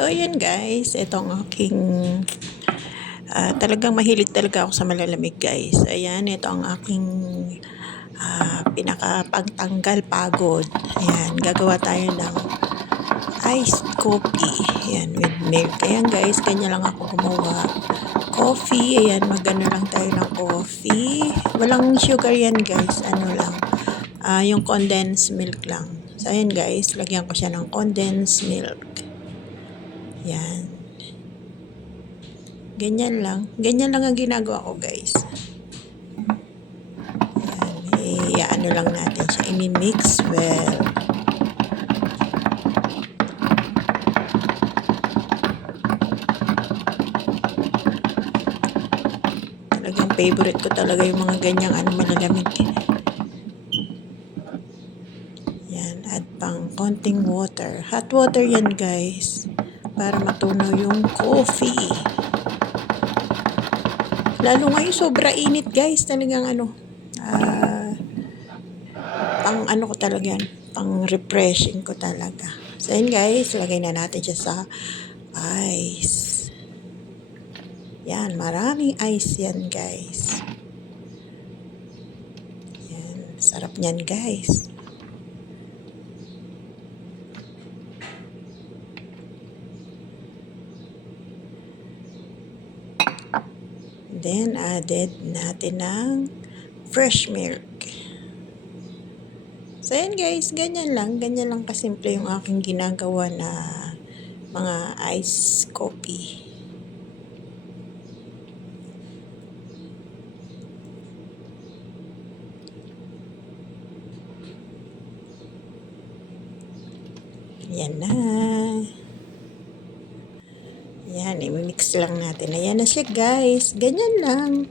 So, ayan guys, ito ang aking, talagang mahilig talaga ako sa malalamig guys. Ayan, ito ang aking pinakapagtanggal pagod. Ayan, gagawa tayo ng iced coffee. Ayan, with milk. Ayan guys, ganyan lang ako gumawa. Coffee, ayan, magano lang tayo ng coffee. Walang sugar yan guys, ano lang. Yung condensed milk lang. So, ayan guys, lagyan ko siya ng condensed milk. Yan. Ganyan lang. Ganyan lang ang ginagawa ko, guys. Yan. Ano lang natin siya. I-mix well. Talagang favorite ko talaga yung mga ganyang malalamig. Yan. Add pang konting water. Hot water yan, guys. Para matunaw yung coffee. Lalo ngayon, sobra init guys. Talagang pang ko talaga yan. Pang refreshing ko talaga. So yun guys, lagay na natin siya sa ice. Yan, maraming ice yan guys. Yan, sarap niyan guys. Then, added natin ng fresh milk. So, yan guys, ganyan lang kasimple yung aking ginagawa na mga iced coffee. Yan na. Yan, i-mix lang natin. Ayan na siya guys. Ganyan lang.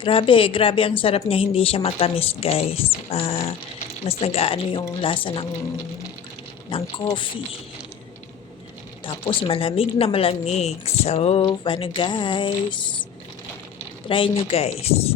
Grabe ang sarap niya. Hindi siya matamis guys. Mas nag-aano yung lasa ng coffee. Tapos malamig na malamig. So, paano guys? Try nyo guys.